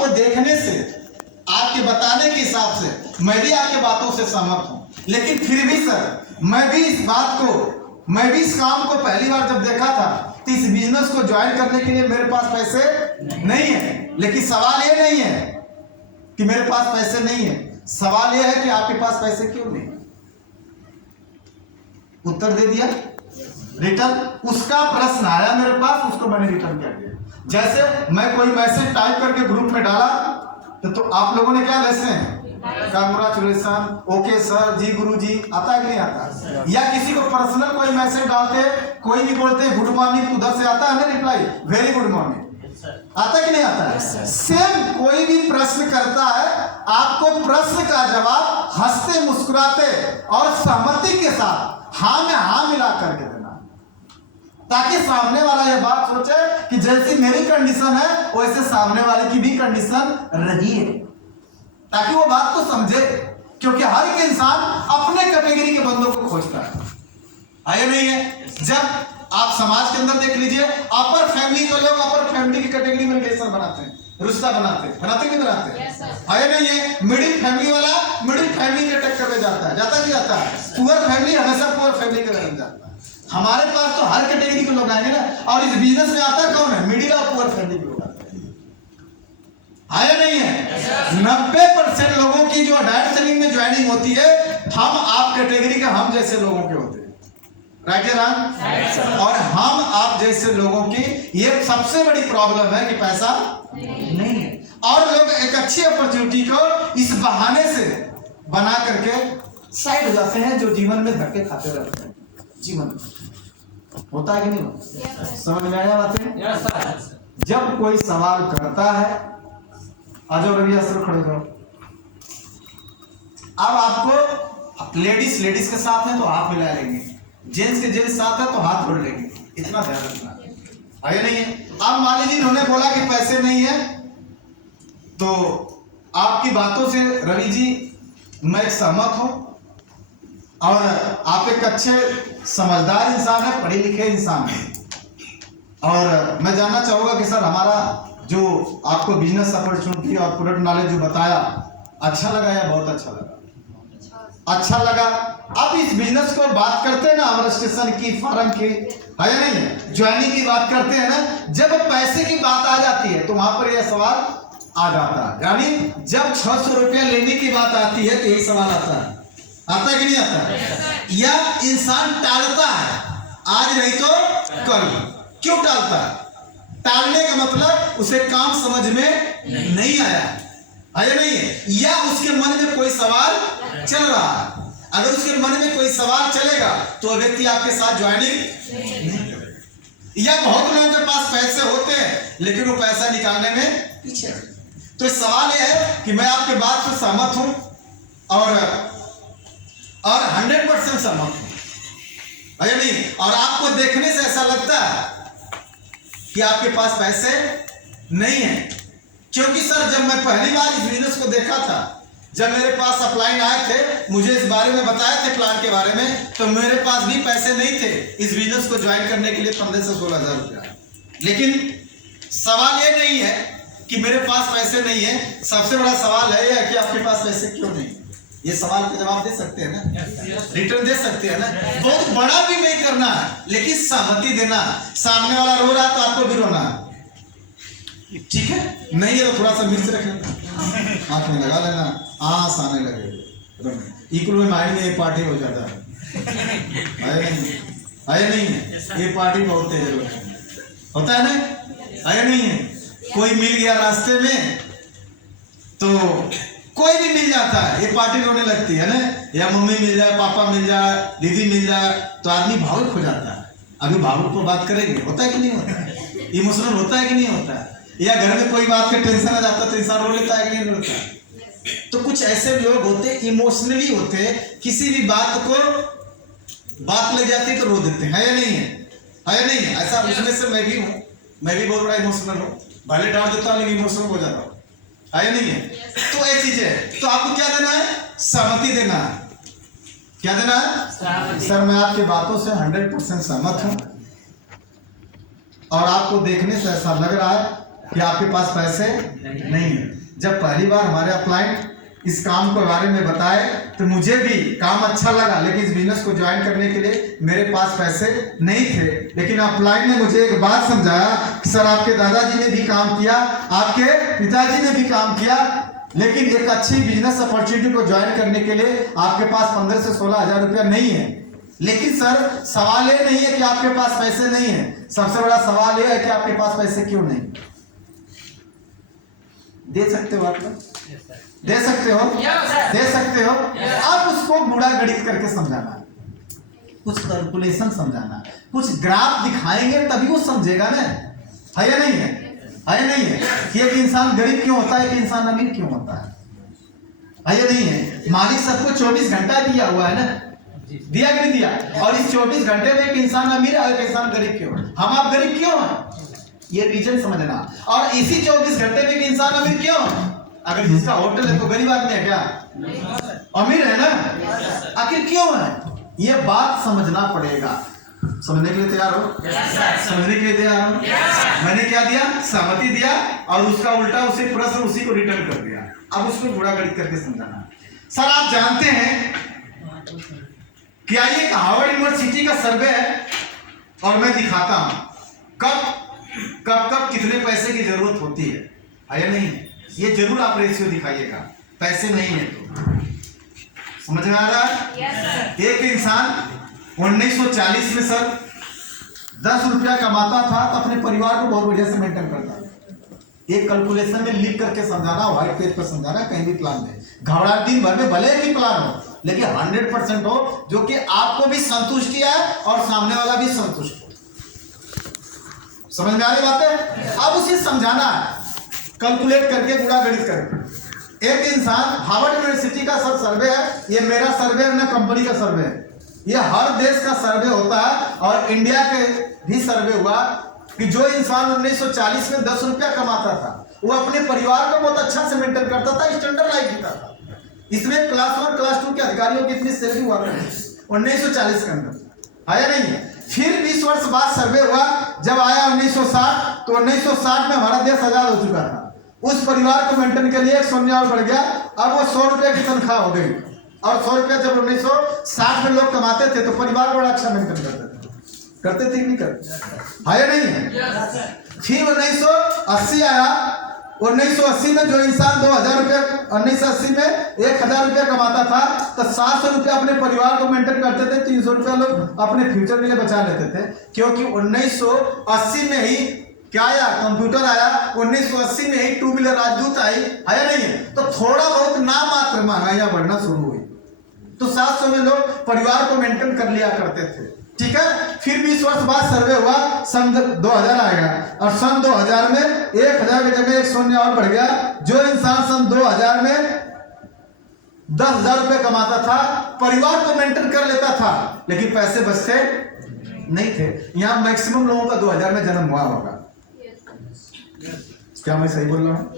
आपको देखने से, आपके बताने के हिसाब से मैं भी आपके बातों से सहमत हूं, लेकिन फिर भी सर मैं भी इस काम को पहली बार जब देखा था तो इस बिजनेस को ज्वाइन करने के लिए मेरे पास पैसे नहीं है। लेकिन सवाल ये नहीं है कि मेरे पास पैसे नहीं है, सवाल ये है कि आपके पास पैसे क्यों नहीं। उत्तर दे दिया, रिटर्न। उसका प्रश्न आया मेरे पास, उसको मैंने रिटर्न कर दिया। जैसे मैं कोई मैसेज टाइप करके ग्रुप में डाला तो आप लोगों ने क्या वैसे कांग्रेचुलेशन, ओके सर जी, गुरु जी, आता है कि नहीं आता? या किसी को पर्सनल कोई मैसेज डालते, कोई भी बोलते गुड मॉर्निंग, उधर से आता है ना रिप्लाई वेरी गुड मॉर्निंग, आता है कि नहीं आता है? सेम कोई भी प्रश्न करता है, आपको प्रश्न का जवाब हंसते मुस्कुराते और सहमति के साथ हाँ में हाँ मिला करके देना, ताकि सामने वाला यह बात सोचे कि जैसी मेरी कंडीशन है वैसे सामने वाले की भी कंडीशन रही है, ताकि वो बात को समझे। क्योंकि हर एक इंसान अपने कैटेगरी के बंदों को खोजता है, आया नहीं है? जब आप समाज के अंदर देख लीजिए, अपर फैमिली के लोग अपर फैमिली की कैटेगरी में रिलेशन बनाते हैं, रिश्ता बनाते कि नहीं बनाते? आया नहीं है? मिडिल फैमिली वाला मिडिल फैमिली के टक्कर में जाता है कि जाता है? पुअर फैमिली हमेशा पुअर फैमिली के तरफ जाता है। हमारे पास तो हर कैटेगरी के लोग आएंगे ना। और इस बिजनेस में आता कौन है? मिडिल और पुअर फैमिली के लोग आते हैं, आया नहीं है? 90% लोगों की जो डायरेक्ट सेलिंग में ज्वाइनिंग होती है, हम आप कैटेगरी के हम जैसे लोगों के होते हैं, राइट है ना? और हम आप जैसे लोगों की ये सबसे बड़ी प्रॉब्लम है कि पैसा नहीं है। और लोग एक अच्छी अपॉर्चुनिटी को इस बहाने से बना करके साइड हो जाते हैं, जो जीवन में धक्के खाते रहते हैं। जीवन में होता है कि नहीं होता? समझ में आया बातें? जब कोई सवाल करता है, आ जाओ रवि, सर खड़े करो। अब आपको लेडीज के साथ है तो हाथ मिला लेंगे, जेंट्स के जेंट्स साथ है तो हाथ जोड़ लेंगे, इतना ध्यान रखना, आया नहीं है? अब मान लीजिए उन्होंने बोला कि पैसे नहीं है, तो आपकी बातों से रवि जी मैं सहमत हूं, और आप एक अच्छे समझदार इंसान है, पढ़े लिखे इंसान है, और मैं जानना चाहूंगा कि सर हमारा जो आपको बिजनेस अपॉर्चुनिटी और प्रोडक्ट नॉलेज जो बताया, अच्छा लगा या बहुत अच्छा लगा? अच्छा लगा। अब इस बिजनेस को बात करते हैं ना, हम रजिस्ट्रेशन की, फार्म की, है या नहीं है, ज्वाइनिंग की बात करते हैं ना, जब पैसे की बात आ जाती है तो वहां पर यह सवाल आ जाता है। यानी जब 600 रुपया लेने की बात आती है तो यही सवाल आता है कि नहीं आता है? या इंसान टालता है, आज नहीं तो कल। क्यों टालता है? टालने का मतलब उसे काम समझ में नहीं आया, आया नहीं है? या उसके मन में कोई सवाल चल रहा है। अगर उसके मन में कोई सवाल चलेगा तो व्यक्ति आपके साथ ज्वाइनिंग नहीं करेगा। या बहुत लोगों के पास पैसे होते हैं लेकिन वो पैसा निकालने में पीछे। तो सवाल यह है कि मैं आपके बात से सहमत हूं और 100% सहमत हूं, है नहीं? और आपको देखने से ऐसा लगता है कि आपके पास पैसे नहीं है, क्योंकि सर जब मैं पहली बार इस बिजनेस को देखा था, जब मेरे पास अपलाइन आए थे, मुझे इस बारे में बताए थे प्लान के बारे में, तो मेरे पास भी पैसे नहीं थे इस बिजनेस को ज्वाइन करने के लिए 15 से 16 हज़ार रुपया। लेकिन सवाल ये नहीं है कि मेरे पास पैसे नहीं है, सबसे बड़ा सवाल है कि आपके पास पैसे क्यों नहीं? ये सवाल का जवाब दे सकते हैं ना, रिटर्न दे सकते हैं ना। बहुत बड़ा भी नहीं करना है, लेकिन सहमति देना। सामने वाला रो रहा तो आपको भी रोना है, ठीक है? नहीं है तो थोड़ा सा मिर्च रख लेना, आंख में लगा लेना, आंस आने लगे। इक्वल में माइंड में एक पार्टी हो जाता है, आया नहीं है? ये पार्टी बहुत तेज होता है ना, आया नहीं है? कोई मिल गया रास्ते में तो कोई भी मिल जाता है, ये पार्टी रोने लगती है ना, या मम्मी मिल जाए, पापा मिल जाए, दीदी मिल जाए तो आदमी भावुक हो जाता है। अभी भावुक पर बात करेंगे, होता है कि नहीं होता है? इमोशनल होता है कि नहीं होता है? या घर में कोई बात का टेंशन आ जाता है तो इंसान रो लेता है कि नहीं रोता है? तो कुछ ऐसे लोग होते इमोशनली होते, किसी भी बात लग जाती है तो रो देते हैं, है या नहीं है? है या नहीं है? ऐसा उसमें से मैं भी हूँ, मैं भी बहुत बड़ा इमोशनल हूँ, भले डांट देता हूँ लेकिन इमोशनल हो जाता हूँ, है नहीं है? तो ये चीज है। तो आपको क्या देना है? सहमति देना है। क्या देना है? सर मैं आपकी बातों से 100% सहमत हूं और आपको देखने से ऐसा लग रहा है कि आपके पास पैसे नहीं है। जब पहली बार हमारे अपलाइन इस काम के बारे में बताए तो मुझे भी काम अच्छा लगा, लेकिन इस बिजनेस को ज्वाइन करने के लिए मेरे पास पैसे नहीं थे। लेकिन अपलाइन ने मुझे एक बात समझाया कि सर आपके दादाजी ने भी काम किया, आपके पिताजी ने भी काम किया, लेकिन एक अच्छी बिजनेस अपॉर्चुनिटी को ज्वाइन करने के लिए आपके पास 15 से 16 हजार रुपया नहीं है। लेकिन सर सवाल ये नहीं है कि आपके पास पैसे नहीं है, सबसे बड़ा सवाल यह है कि आपके पास पैसे क्यों नहीं। दे सकते हो आप लोग? दे सकते हो? दे सकते हो? अब उसको गुणा गणित करके समझाना, कुछ कैलकुलेशन समझाना, कुछ ग्राफ दिखाएंगे तभी वो समझेगा ना। है या नहीं है? है नहीं है कि एक इंसान गरीब क्यों होता है, एक इंसान अमीर क्यों होता है? है या नहीं है? मालिक सबको 24 घंटा दिया हुआ है ना, दिया कि नहीं दिया? और इस 24 घंटे में एक इंसान अमीर है, एक इंसान गरीब क्यों है? हम आप गरीब क्यों हैं? ये रीजन समझना। और इसी 24 घंटे में एक इंसान अमीर क्यों है? अगर जिसका होटल है तो गरीब आदमी है क्या? अमीर है ना? आखिर क्यों है? ये बात समझना पड़ेगा। समझने के लिए तैयार हो? समझने के लिए तैयार हो? मैंने क्या दिया? सहमति दिया और उसका उल्टा उसी प्रश्न उसी को रिटर्न कर दिया। अब उसको गुणा गणित करके समझाना। सर आप जानते हैं कि आइए हार्वर्ड यूनिवर्सिटी का सर्वे है और मैं दिखाता हूं कब कब कब कितने पैसे की जरूरत होती है या नहीं है? ये जरूर आप रेशियो दिखाइएगा। पैसे नहीं है तो समझ में आ रहा है? एक इंसान 1940 में सर 10 रुपया कमाता था तो अपने परिवार को बहुत बढ़िया से मेंटेन करता था। एक कैलकुलेशन में लिख करके समझाना, व्हाइट पेज पर समझाना, कहीं भी प्लान में घबराहट दिन भर में भले ही प्लान हो लेकिन 100% हो, जो कि आपको भी संतुष्टि है और सामने वाला भी संतुष्ट हो। समझ में आ रही बात है? अब उसे समझाना है कैलकुलेट करके, गुणा गणित करके। एक इंसान हार्वर्ड यूनिवर्सिटी का सब सर्वे है, ये मेरा सर्वे है ना कंपनी का सर्वे है, ये हर देश का सर्वे होता है और इंडिया के भी सर्वे हुआ कि जो इंसान 1940 में 10 रुपया कमाता था वो अपने परिवार को बहुत अच्छा से मेंटेन करता था, स्टैंडर्ड लाइफ जीता था। इसमें क्लास 1 क्लास 2 के अधिकारियों की इतनी सैलरी हुआ करती 1940 के अंदर, है या नहीं है? फिर 20 वर्ष बाद सर्वे हुआ, जब आया 1960 तो 1960 में हमारा देश आजाद हो चुका था। उस परिवार को मेंटेन के लिए 100 और बढ़ गया, अब वो 100 रुपए की तनख्वाह हो गई। और 100 रुपया जब 1960 में लोग कमाते थे तो परिवार बड़ा अच्छा मेंटेन करते थे कि नहीं करते? है या नहीं है? फिर 1980 आया, 1980 में जो इंसान 2000 रुपये 1980 में 1000 रुपया कमाता था तो 700 रुपया अपने परिवार को मेंटेन करते थे, 300 रुपया लोग अपने फ्यूचर के लिए बचा लेते थे। क्योंकि 1980 में ही क्या आया? कंप्यूटर आया। 1980 में ही 2 व्हीलर राजदूत आई, है या नहीं है? तो थोड़ा बहुत नाम मात्र महंगाइयां बढ़ना शुरू हुई तो 700 में लोग परिवार को मेंटेन कर लिया करते थे। ठीक है, फिर 20 वर्ष बाद सर्वे हुआ, सन 2000 आएगा और सन 2000 में 1000 की जगह 100 और बढ़ गया। जो इंसान सन 2000 में 10,000 रुपए कमाता था परिवार को मेंटेन कर लेता था, लेकिन पैसे बचते नहीं थे। यहाँ मैक्सिमम लोगों का 2000 में जन्म हुआ होगा। क्या मैं सही बोल रहा हूँ?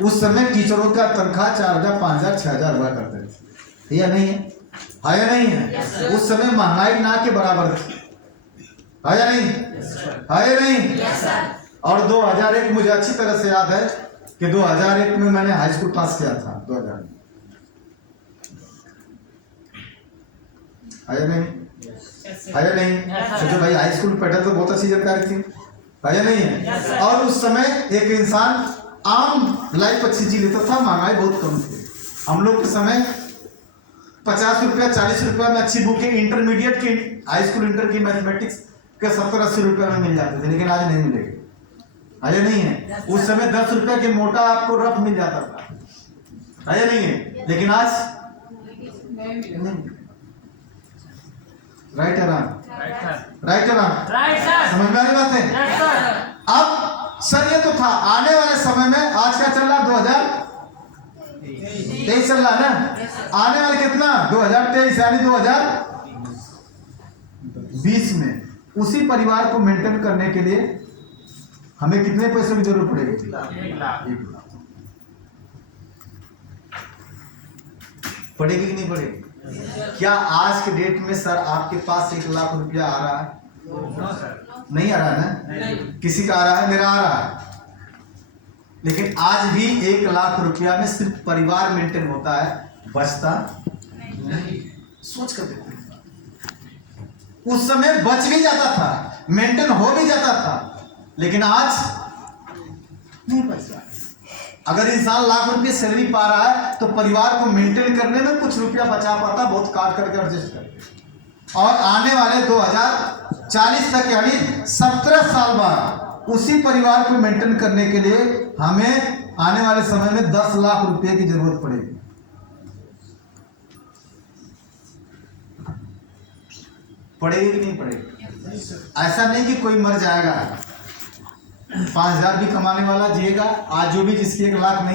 उस समय टीचरों का तनख्वाह 4000, 5000, 6000 हुआ करते थे, या नहीं है? है या नहीं है? उस समय महंगाई ना के बराबर थी, है या नहीं? है या नहीं? और 2001 मुझे अच्छी तरह से याद है कि 2001 में मैंने हाई स्कूल पास किया था। 2000 में, है या नहीं? है या नहीं? तो भाई हाई स्कूल पढ़ा तो बहुत अच्छी जानकारी थी, है या नहीं है? और उस समय एक इंसान आम लाइफ अच्छी जी लेता था, महंगाई बहुत कम थी। हम लोग के समय 50 रुपया 40 रुपया में अच्छी बुक इंटरमीडिएट की, हाई स्कूल इंटर की मैथमेटिक्स के 70-80 रुपया में मिल जाते थे, लेकिन आज नहीं मिलेगी, है या नहीं है? उस समय 10 रुपया के मोटा आपको रफ मिल जाता था, है या नहीं है? लेकिन आज नहीं। राइट है राम? राइट है राम? समझ में आ रही बात है? अब सर ये तो था, आने वाले समय में आज का चल रहा 2023 चल रहा ना, आने वाले कितना 2023 यानी 2020 में उसी परिवार को मेंटेन करने के लिए हमें कितने पैसों की जरूरत पड़ेगी? 1 लाख। पड़ेगी कि नहीं पड़ेगी? क्या आज के डेट में सर आपके पास 1 लाख रुपया आ रहा है? नहीं आ रहा है ना? किसी का आ रहा है? मेरा आ रहा है। लेकिन आज भी 1 लाख रुपया में सिर्फ परिवार मेंटेन होता है, बचता नहीं। सोच कर देखो, उस समय बच भी जाता था, मेंटेन हो भी जाता था, लेकिन आज नहीं बच रहा। अगर इंसान लाख रुपये सैलरी पा रहा है तो परिवार को मेंटेन करने में कुछ रुपया बचा पाता, बहुत काट करके एडजस्ट करके। और आने वाले 2040 तक यानी 17 साल बाद उसी परिवार को मेंटेन करने के लिए हमें आने वाले समय में 10 लाख रुपए की जरूरत पड़ेगी। पड़ेगी कि नहीं पड़ेगी? ऐसा नहीं कि कोई मर जाएगा, 5000 भी कमाने वाला जिएगा। आज जो भी जिसकी 1 लाख नहीं